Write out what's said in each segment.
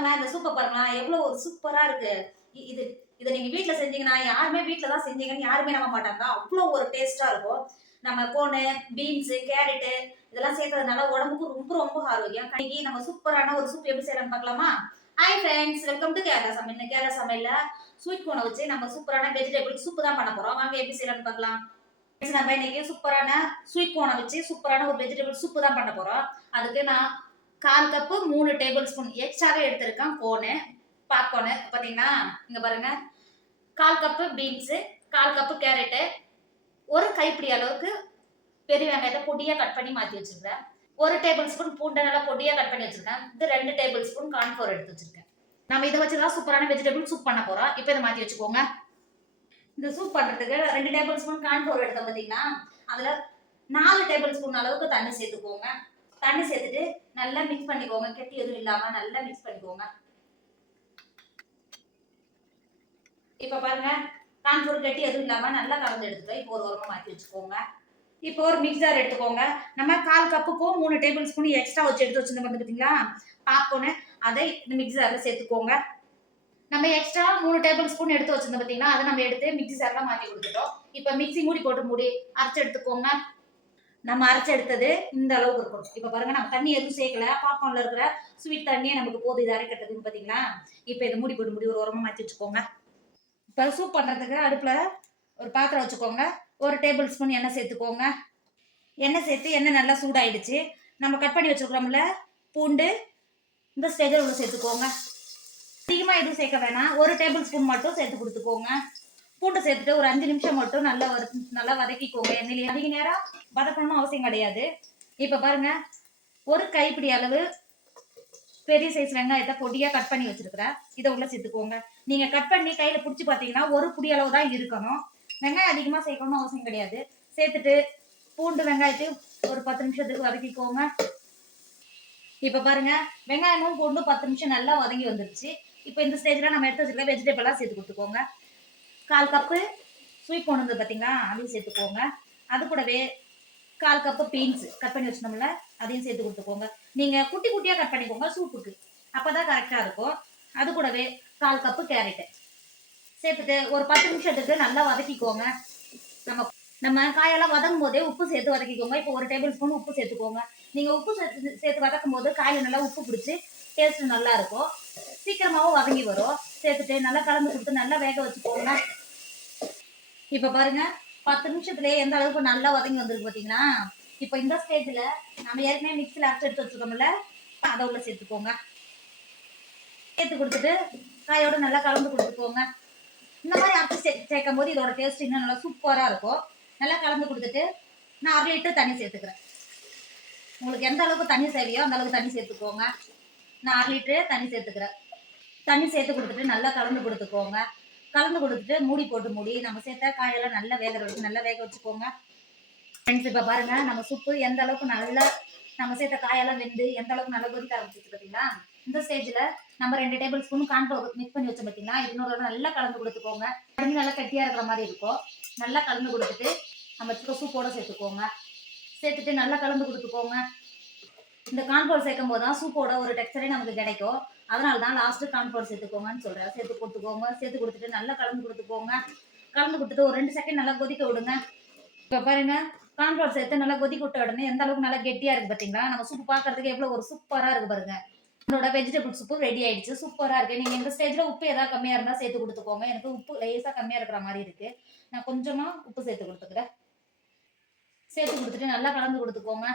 பாருங்களேன் இந்த சூப்பை பாருங்களேன் எவ்வளோ ஒரு சூப்பராக இருக்கு. இது இதை நீங்கள் வீட்டில் செஞ்சீங்கன்னா யாருமே வீட்டில் தான் செஞ்சீங்கன்னு யாருமே நம்ப மாட்டாங்க. அவ்வளோ ஒரு டேஸ்ட்டாக இருக்கும். நம்ம கோனு பீன்ஸு கேரட்டு இதெல்லாம் சேர்த்ததுனால உடம்புக்கு ரொம்ப ரொம்ப ஆரோக்கியம். இன்னைக்கு நம்ம சூப்பரான ஒரு சூப் எப்படி செய்யலாம்னு பார்க்கலாமா? Hi friends welcome to Kerala சமையல். கேரளா சமையலில் ஸ்வீட் கோனை வச்சு நம்ம சூப்பரான வெஜிடபிள் சூப் தான் பண்ண போகிறோம் வாங்க எப்படி செய்யலாம்னு பார்க்கலாம். நம்ம இன்னைக்கு சூப்பரான ஸ்வீட் கோனை வச்சு சூப்பரான ஒரு வெஜிடபிள் சூப் தான் பண்ண போகிறோம் அதுக்கு நான் கால் கப்பு மூணு டேபிள் ஸ்பூன் எக்ஸ்ட்ராவே எடுத்திருக்கேன் கோனு பாப்கார்னு பார்த்தீங்கன்னா இங்கே பாருங்க. கால் கப்பு பீன்ஸு கால் கப்பு கேரட்டு ஒரு கைப்பிடி அளவுக்கு பெரிய வெங்காயத்தை பொடியாக கட் பண்ணி மாற்றி வச்சுருக்கேன் ஒரு டேபிள் ஸ்பூன் பூண்டை நல்லா பொடியாக கட் பண்ணி வச்சுருக்கேன் இது ரெண்டு டேபிள் ஸ்பூன் கார்ன்ஃபோர் எடுத்து வச்சுருக்கேன். நம்ம இதை வச்சு தான் சூப்பரான வெஜிடபிள் சூப் பண்ண போகிறோம் இப்போ இதை மாற்றி வச்சுக்கோங்க. இந்த சூப் பண்ணுறதுக்கு ரெண்டு டேபிள் ஸ்பூன் கார்ன்ஃபோர் எடுத்தோம் பார்த்தீங்கன்னா அதில் நாலு டேபிள் ஸ்பூன் அளவுக்கு தண்ணி சேர்த்துக்கோங்க. தண்ணி சேர்த்துட்டு நல்லா மிக்ஸ் பண்ணிக்கோங்க. கெட்டி எதுவும் இல்லாமல் நல்லா மிக்ஸ் பண்ணிக்கோங்க. இப்போ பாருங்க கான்ஃபூர் கட்டி எதுவும் இல்லாமல் நல்லா கலந்து எடுத்துக்கோ இப்போ ஒரு உரமா மாற்றி வச்சுக்கோங்க. இப்போ ஒரு மிக்சர் எடுத்துக்கோங்க. நம்ம கால் கப்புக்கும் மூணு டேபிள் ஸ்பூன் எக்ஸ்ட்ரா வச்சு எடுத்து வச்சுருந்தோம் வந்து பார்த்தீங்களா பாப்கார்னு அதை இந்த மிக்சரில் சேர்த்துக்கோங்க. நம்ம எக்ஸ்ட்ரா மூணு டேபிள் ஸ்பூன் எடுத்து வச்சிருந்தோம் பார்த்தீங்களா அதை நம்ம எடுத்து மிக்சி சாரில் மாற்றி கொடுத்துட்டோம். இப்போ மிக்சி மூடி போட்டு மூடி அரைச்சு எடுத்துக்கோங்க. நம்ம அரைச்சி எடுத்தது இந்த அளவுக்கு இருக்கணும். இப்போ பாருங்க நம்ம தண்ணி எதுவும் சேர்க்கல. பாப்கார்ன்ல இருக்கிற ஸ்வீட் தண்ணியே நமக்கு போதும். இது அரைக்கிறதுக்கு பார்த்தீங்களா இப்போ இதை மூடி போட்டு முடி ஒரு உரமா மாற்றி வச்சுக்கோங்க. இப்போ சூப் பண்ணுறதுக்கு அடுப்பில் ஒரு பாத்திரம் வச்சுக்கோங்க. ஒரு டேபிள் ஸ்பூன் எண்ணெய் சேர்த்துக்கோங்க. எண்ணெய் சேர்த்து எண்ணெய் நல்லா சூடாயிடுச்சு. நம்ம கட் பண்ணி வச்சுருக்கிறோம்ல பூண்டு இந்த ஸ்டேஜில் உள்ள சேர்த்துக்கோங்க. அதிகமாக எதுவும் சேர்க்க வேணாம். ஒரு டேபிள் ஸ்பூன் மட்டும் சேர்த்து கொடுத்துக்கோங்க. பூண்டு சேர்த்துட்டு ஒரு அஞ்சு நிமிஷம் மட்டும் நல்லா வறு நல்லா வதக்கிக்கோங்க. எண்ணெயிலே அதிக நேரம் வதக்கணும்னு அவசியம் கிடையாது. இப்போ பாருங்க ஒரு கைப்பிடி அளவு பெரிய சைஸ் வெங்காயத்தை பொடியாக கட் பண்ணி வச்சிருக்கிறேன். இதை உள்ள சேர்த்துக்கோங்க. நீங்க கட் பண்ணி கையில பிடிச்சி பார்த்தீங்கன்னா ஒரு புடி அளவு தான் இருக்கணும். வெங்காயம் அதிகமாக சேர்க்கணும்னு அவசியம் கிடையாது. சேர்த்துட்டு பூண்டு வெங்காயத்தையும் ஒரு பத்து நிமிஷத்துக்கு வதக்கிக்கோங்க. இப்போ பாருங்க வெங்காயமும் பூண்டும் பத்து நிமிஷம் நல்லா வதங்கி வந்துருச்சு. இப்போ இந்த ஸ்டேஜில் நம்ம எடுத்து வச்சிருக்க வெஜிடபிளாக சேர்த்து கொடுத்துக்கோங்க. கால் கப்பு ஸ்வீட் கொண்டு வந்து பார்த்தீங்களா அதையும் சேர்த்துக்கோங்க. அது கூடவே கால் கப்பு பீன்ஸ் கட் பண்ணி வச்சிருந்தோம்ல அதையும் சேர்த்து கொடுத்துக்கோங்க. நீங்கள் குட்டி குட்டியாக கட் பண்ணிக்கோங்க சூப்புக்கு. அப்போ தான் கரெக்டாக இருக்கும். அது கூடவே கால் கப்பு கேரட்டு சேர்த்துட்டு ஒரு பத்து நிமிஷத்துக்கு நல்லா வதக்கிக்கோங்க. நம்ம நம்ம காயெல்லாம் வதங்கும் போதே உப்பு சேர்த்து வதக்கிக்கோங்க. இப்போ ஒரு டேபிள் ஸ்பூன் உப்பு சேர்த்துக்கோங்க. நீங்கள் உப்பு சேர்த்து சேர்த்து வதக்கும் போது காயில் நல்லா உப்பு பிடிச்சி டேஸ்ட் நல்லா இருக்கும். சீக்கிரமாகவும் வதங்கி வரும். சேர்த்துட்டு நல்லா கலந்து கொடுத்து நல்லா வேக வச்சுக்கோங்க. இப்போ பாருங்க பத்து நிமிஷத்துலேயே எந்த அளவுக்கு நல்லா உதங்கி வந்திருக்கு பார்த்தீங்கன்னா இப்போ இந்த ஸ்டேஜில் நம்ம ஏற்கனவே மிக்சியில் அரைச்சி எடுத்து வச்சுருக்கோம்ல அதை உள்ள சேர்த்துக்கோங்க. சேர்த்து கொடுத்துட்டு காயோட நல்லா கலந்து கொடுத்துக்கோங்க இந்த மாதிரி அரைச்சி சே சேர்க்கும் போது இதோட டேஸ்ட் இன்னும் நல்லா சூப்பராக இருக்கும். நல்லா கலந்து கொடுத்துட்டு நான் அரை லிட்டர் தண்ணி சேர்த்துக்கிறேன். உங்களுக்கு எந்த அளவுக்கு தண்ணி தேவையோ அந்த அளவுக்கு தண்ணி சேர்த்துக்கோங்க. நான் அரை லிட்டரு தண்ணி சேர்த்துக்கிறேன். தண்ணி சேர்த்து கொடுத்துட்டு நல்லா கலந்து கொடுத்துக்கோங்க. கலந்து கொடுத்துட்டு மூடி போட்டு மூடி. நம்ம சேர்த்த காயெல்லாம் நல்லா வேக வச்சு நல்லா வேக வச்சுக்கோங்க. ஃப்ரெண்ட்ஸ் இப்போ பாருங்க நம்ம சுப்பு எந்த அளவுக்கு நல்லா நம்ம சேர்த்த காயெல்லாம் வெந்து எந்த அளவுக்கு நல்லா கொதிக்க ஆரம்பிச்சிச்சு பார்த்தீங்களா இந்த ஸ்டேஜில் நம்ம ரெண்டு டேபிள் ஸ்பூன் கான்ஃபிளவர் மிக்ஸ் பண்ணி வச்சோம் பார்த்தீங்களா இன்னொரு நல்லா கலந்து கொடுத்துக்கோங்க. தண்ணி நல்லா கட்டியாக இருக்கிற மாதிரி இருக்கும். நல்லா கலந்து கொடுத்துட்டு நம்ம சூப்போட சேர்த்துக்கோங்க. சேர்த்துட்டு நல்லா கலந்து கொடுத்துக்கோங்க. இந்த கான்ஃப்ளவர் சேர்க்கும் போது தான் சூப்போட ஒரு டெக்ஸ்டரே நமக்கு கிடைக்கும். அதனால தான் லாஸ்ட்டு கான்ஃப்ளவர் சேர்த்துக்கோங்கன்னு சொல்கிறேன் சேர்த்து கொடுத்துக்கோங்க. சேர்த்து கொடுத்துட்டு நல்லா கலந்து கொடுத்துக்கோங்க. கலந்து கொடுத்துட்டு ஒரு ரெண்டு செகண்ட் நல்லா கொதிக்க விடுங்க. இப்போ பாருங்க கான்ஃப்ளவர் சேர்த்து நல்லா கொதிக்க விட்ட உடனே எந்த அளவுக்கு நல்லா கெட்டியாக இருக்குது பார்த்தீங்களா நம்ம சூப்பு பார்க்குறதுக்கு எவ்வளோ ஒரு சூப்பராக இருக்குது பாருங்க. என்னோட வெஜிடபிள் சூப்பு ரெடி ஆயிடுச்சு. சூப்பராக இருக்குது நீங்கள் இந்த ஸ்டேஜில் உப்பு ஏதாவது கம்மியாக இருந்தால் சேர்த்து கொடுத்துக்கோங்க. எனக்கு உப்பு லேசாக கம்மியாக இருக்கிற மாதிரி இருக்குது நான் கொஞ்சமாக உப்பு சேர்த்து கொடுத்துக்கிறேன். சேர்த்து கொடுத்துட்டு நல்லா கலந்து கொடுத்துக்கோங்க.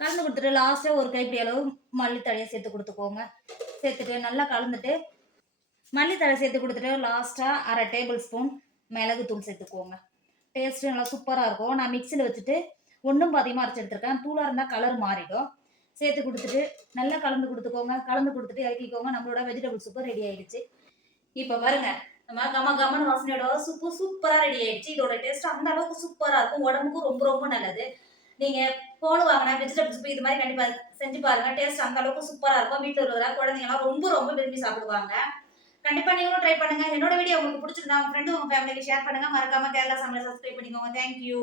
கலந்து கொடுத்துட்டு லாஸ்ட்டாக ஒரு கைப்பிடி அளவு மல்லித்தழையை சேர்த்து கொடுத்துக்கோங்க. சேர்த்துட்டு நல்லா கலந்துட்டு மல்லித்தழை சேர்த்து கொடுத்துட்டு லாஸ்ட்டாக அரை டேபிள் ஸ்பூன் மிளகுத்தூள் சேர்த்துக்கோங்க. டேஸ்ட்டு நல்லா சூப்பராக இருக்கும். நான் மிக்சியில் வச்சுட்டு ஒன்றும் பாதியமாக அரைச்சி எடுத்துருக்கேன். தூளாக இருந்தால் கலர் மாறிடும். சேர்த்து கொடுத்துட்டு நல்லா கலந்து கொடுத்துக்கோங்க. கலந்து கொடுத்துட்டு இறக்கிக்கோங்க. நம்மளோட வெஜிடபிள் சூப்பர் ரெடி ஆயிடுச்சு. இப்போ பாருங்க நம்ம கம கமன் வாசனையோட சூப்பு சூப்பராக ரெடி ஆயிடுச்சு. இதோட டேஸ்ட் அந்த அளவுக்கு சூப்பராக இருக்கும். உடம்புக்கும் ரொம்ப ரொம்ப நல்லது. நீங்கள் போன வாங்கினா வெஜிடபிள் சூப் இது மாதிரி கண்டிப்பாக செஞ்சு பாருங்க. டேஸ்ட் அந்த அளவுக்கு சூப்பராக இருக்கும். வீட்டில் இருக்கிறதா குழந்தைங்கலாம் ரொம்ப ரொம்ப விரும்பி சாப்பிடுவாங்க. கண்டிப்பாக நீங்களும் ட்ரை பண்ணுங்க. என்னோட வீடியோ உங்களுக்கு பிடிச்சிருந்தா உங்க ஃப்ரெண்டு உங்க ஃபேமிலிக்கு ஷேர் பண்ணுங்க. மறக்காம கேரளா சமையல் சப்ஸ்கிரைப் பண்ணிக்கோங்க. தேங்க்யூ